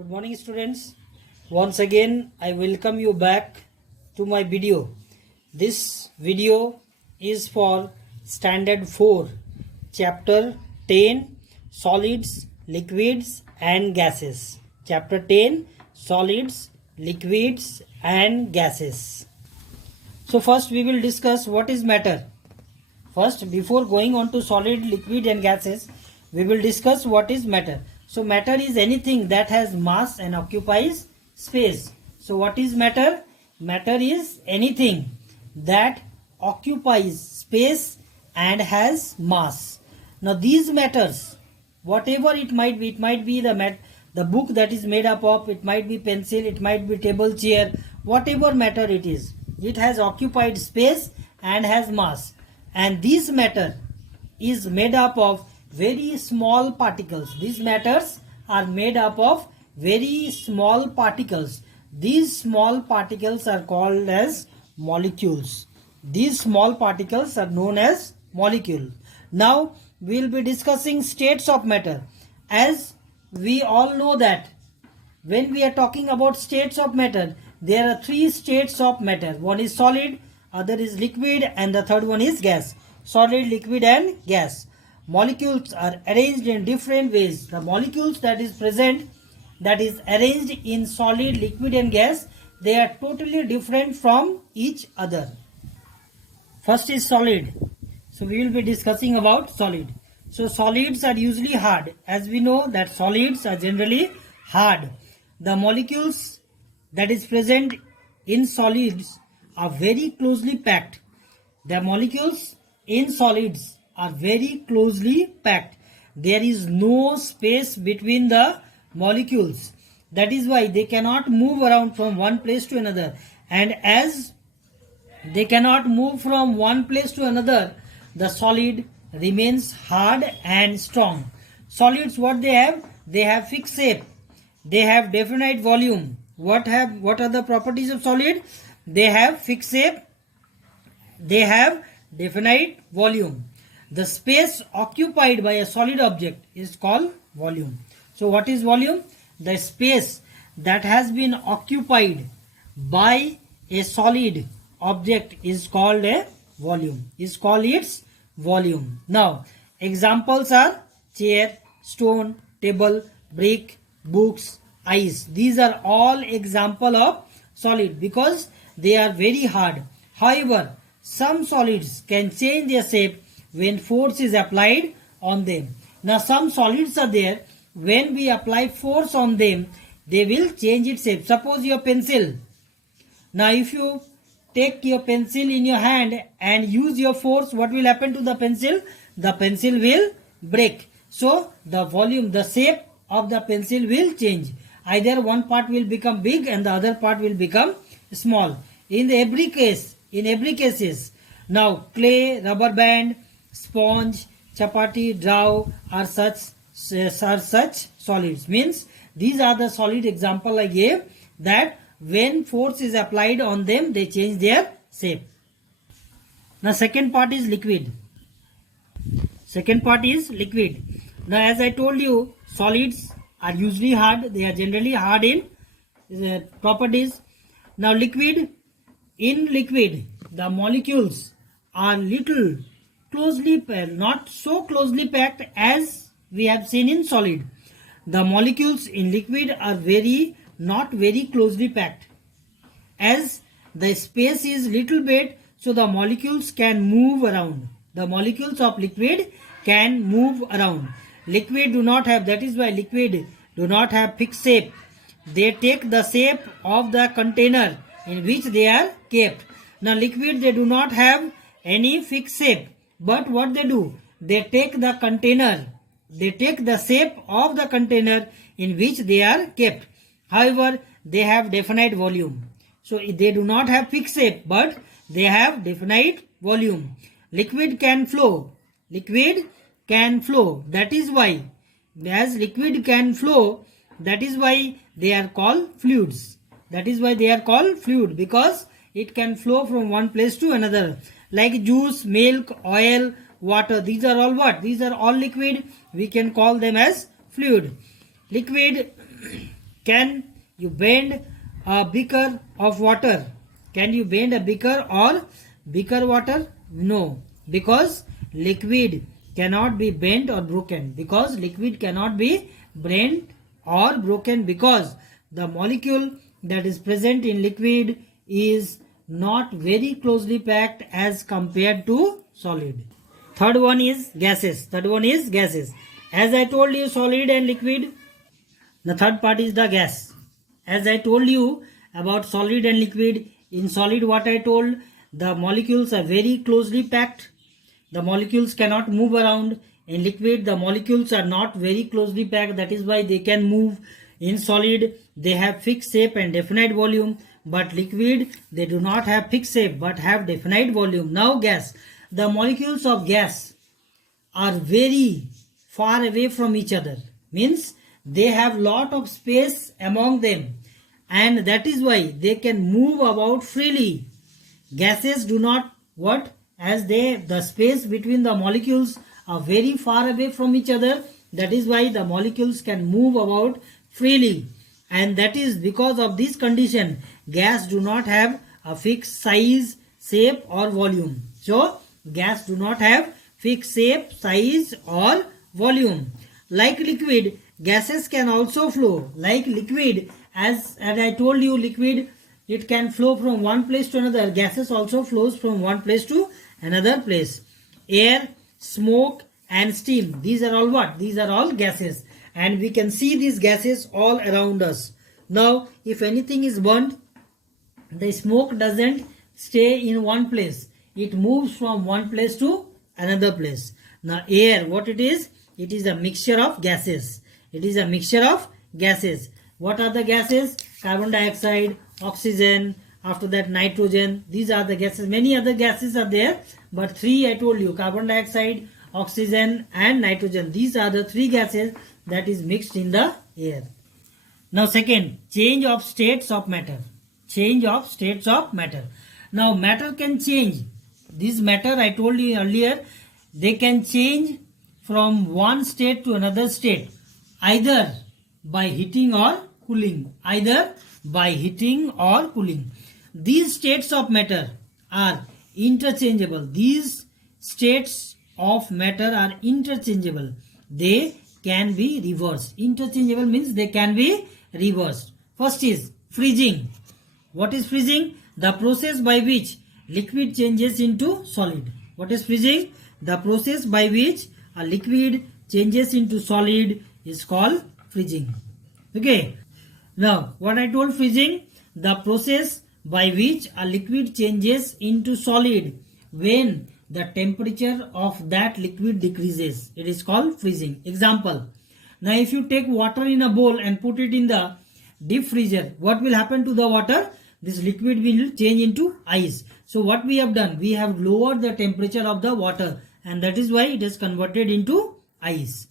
Good morning students. Once again I welcome you back to my video. This video is for standard 4 chapter 10 solids, liquids and gases. Chapter 10 solids, liquids and gases. So first we will discuss what is matter. First, before going on to solid, liquid and gases, we will discuss what is matter. So matter is anything that has mass and occupies space. So what is matter? Matter is anything that occupies space and has mass. Now these matters, whatever it might be the book that is made up of, it might be pencil, it might be table, chair, whatever matter it is, it has occupied space and has mass. And this matter is made up of very small particles. These matters are made up of very small particles. These small particles are called as molecules. These small particles are known as molecule. Now we will be discussing states of matter. As we all know that when we are talking about states of matter, there are three states of matter. One is solid, other is liquid, and the third one is gas. Solid, liquid and gas. Molecules are arranged in different ways. The molecules that is present, that is arranged in solid, liquid and gas, they are totally different from each other. First is solid. So we will be discussing about solid. So solids are usually hard. As we know that solids are generally hard. The molecules that is present in solids are very closely packed. The molecules in solids are very closely packed. There is no space between the molecules. That is why they cannot move around from one place to another. And as they cannot move from one place to another, the solid remains hard and strong. Solids, what they have? They have fixed shape. They have definite volume. What are the properties of solid? They have fixed shape. They have definite volume. The space occupied by a solid object is called volume. So what is volume? The space that has been occupied by a solid object is called a volume. Is called its volume. Now examples are chair, stone, table, brick, books, ice. These are all example of solid because they are very hard. However, some solids can change their shape when force is applied on them. Now some solids are there, when we apply force on them, they will change its shape. Suppose your pencil. Now if you take your pencil in your hand and use your force, what will happen to the pencil? The pencil will break. So the volume, the shape of the pencil will change. Either one part will become big and the other part will become small. In every cases, now clay, rubber band, sponge, chapati, dough are such solids. Means these are the solid example I gave, that when force is applied on them, they change their shape. Now second part is liquid. Second part is liquid. Now as I told you, solids are usually hard. They are generally hard in properties. Now liquid. In liquid, the molecules are little closely packed, not so closely packed as we have seen in solid. The molecules in liquid are not very closely packed. As the space is little bit, so the molecules can move around. The molecules of liquid can move around. Liquid do not have, that is why liquid do not have fixed shape. They take the shape of the container in which they are kept. Now liquid, they do not have any fixed shape, but what they do, they take the container, they take the shape of the container in which they are kept. However, they have definite volume. So they do not have fixed shape, but they have definite volume. Liquid can flow. Liquid can flow. That is why, as liquid can flow, that is why they are called fluids. That is why they are called fluid, because it can flow from one place to another. Like juice, milk, oil, water. These are all what? These are all liquid. We can call them as fluid. Liquid can you bend a beaker of water? Can you bend a beaker or beaker water? No, because liquid cannot be bent or broken. Because liquid cannot be bent or broken, because the molecule that is present in liquid is not very closely packed as compared to solid. Third one is gases. As I told you, solid and liquid. The third part is the gas. As I told you about solid and liquid, in solid what I told, the molecules are very closely packed. The molecules cannot move around. In liquid, the molecules are not very closely packed. That is why they can move. In solid, they have fixed shape and definite volume. But liquid, they do not have fixed shape but have definite volume. Now gas. The molecules of gas are very far away from each other. Means they have lot of space among them. And that is why they can move about freely. Gases do not what? As the space between the molecules are very far away from each other. That is why the molecules can move about freely. And that is because of this condition, gas do not have a fixed size, shape or volume. So, gas do not have fixed shape, size or volume. Like liquid, gases can also flow. Like liquid, as I told you, liquid, it can flow from one place to another. Gases also flows from one place to another place. Air, smoke and steam. These are all what? These are all gases. And we can see these gases all around us. Now, if anything is burnt, the smoke doesn't stay in one place. It moves from one place to another place. Now, air, what it is? It is a mixture of gases. It is a mixture of gases. What are the gases? Carbon dioxide, oxygen, after that nitrogen. These are the gases. Many other gases are there, but three I told you, carbon dioxide, oxygen and nitrogen. These are the three gases that is mixed in the air. Now second, change of states of matter. Change of states of matter. Now matter can change. This matter I told you earlier, they can change from one state to another state, either by heating or cooling. Either by heating or cooling. These states of matter are interchangeable. These states of matter are interchangeable. They can be reversed. Interchangeable means they can be reversed. First is freezing. What is freezing? The process by which liquid changes into solid. What is freezing? The process by which a liquid changes into solid is called freezing. Okay. Now, what I told freezing? The process by which a liquid changes into solid when the temperature of that liquid decreases. It is called freezing. Example. Now, if you take water in a bowl and put it in the deep freezer, what will happen to the water? This liquid will change into ice. So, what we have done? We have lowered the temperature of the water, and that is why it is converted into ice.